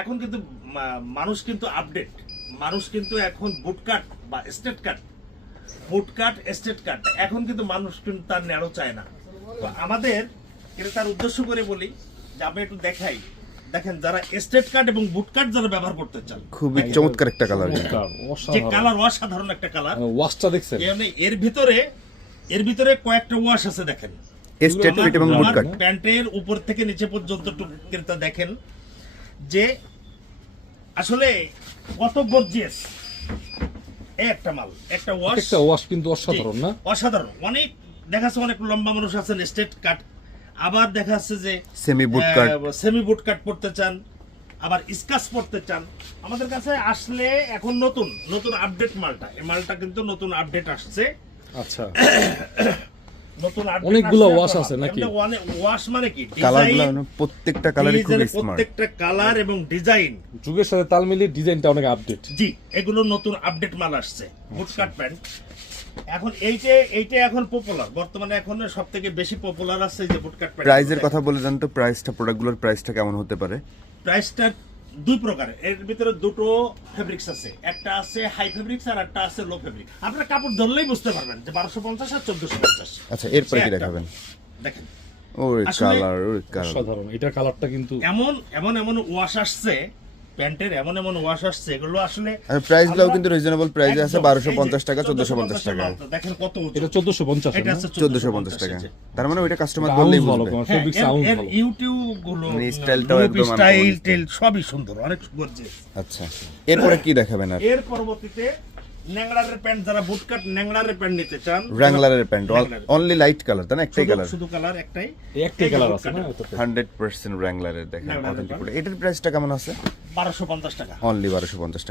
এখন কিন্তু মানুষ কিন্তু আপডেট, মানুষ কিন্তু এখন বুটকাট বা স্টেট কাট, বুটকাট স্টেট কাট এখন কিন্তু মানুষ কিন্তু তার ন্যাড়ো চায় না। তো আমাদের এটা তার উদ্দেশ্য করে বলি যে আমি একটু দেখাই, দেখেন যারা স্টেট কাট এবং বুটকাট যারা ব্যবহার করতে চান, খুবই চমৎকার একটা কালার, যে কালার অসাধারণ একটা কালার। ওয়াশটা দেখছেন, এর ভিতরে কয়েকটা ওয়াশ আছে দেখেন, স্টেট ফিট এবং বুটকাট। প্যান্টের উপর থেকে নিচে পর্যন্ত ক্রেতা দেখেন যে আসলে কত গর্জিয়াস একটা মাল, একটা ওয়াশ কিন্তু অসাধারণ না? অসাধারণ। অনেক দেখা যাচ্ছে অনেক লম্বা মানুষ আছেন স্ট্রেট কাট, আবার দেখা যাচ্ছে যে সেমি বুট কাট পড়তে চান, আবার স্কাচ পড়তে চান। আমাদের কাছে আসলে এখন নতুন নতুন আপডেট মালটা, এই মালটা কিন্তু নতুন আপডেট আসছে। আচ্ছা, নতুন অনেকগুলো ওয়াশ আছে নাকি? ওয়াশ মানে কি, কালারগুলো প্রত্যেকটা কালারই খুব স্মার্ট, প্রত্যেকটা কালার এবং ডিজাইন যুগের সাথে তাল মিলিয়ে ডিজাইনটা অনেক আপডেট। জি, এগুলো নতুন আপডেট মাল আসছে বুটকাট প্যান্ট। এখন এইটা এখন পপুলার, বর্তমানে এখন সবথেকে বেশি পপুলার আছে যে বুটকাট প্যান্ট। প্রাইসের কথা বলে দেন তো, প্রাইসটা, প্রোডাক্টগুলোর প্রাইসটা কেমন হতে পারে? প্রাইসটা দুই প্রকারের, এর ভিতরে দুটো ফেব্রিক্স আছে, একটা আছে হাই ফেব্রিক্স আর একটা আছে লো ফেব্রিক। আপনারা কাপড় ধরলেই বুঝতে পারবেন যে 1250 আর 1450। আচ্ছা, এরপরে কি দেখাবেন? দেখেন ওরে কালার, সাধারণ এটার কালারটা কিন্তু এমন ওয়াশ আসছে প্যান্টের, এমন ওয়াশ আসছে, এগুলো আসলে আর প্রাইসগুলোও কিন্তু রিজনেবল প্রাইসে আছে, 1250 টাকা, 1450 টাকা। দেখেন কত উঁচু, এটা 1450, এটা আছে 1450 টাকা। তার মানে ওইটা কাস্টমার বললেই বুঝবে। ফেব্রিক সাউন্ড ভালো, ইউটিউব গুলো মানে স্টাইলটাও একদম স্টাইল সবই সুন্দর, অনেক গর্জিয়াস। আচ্ছা, এরপরে কি দেখাবেন? আর এর পরবর্তীতে ন্যাংলারের প্যান্ট, যারা বুটকাট ন্যাংলারের প্যান্ট নিতে চান, র্যাংলারের প্যান্ট, অনলি লাইট কালার, তাই না? একটাই কালার, শুধু কালার একটাই কালার আছে না? 100% র্যাংলারের। দেখেন অথেন্টিক, এটার প্রাইসটা কেমন আছে? 1250 টাকা। অনলি 1250 টাকা।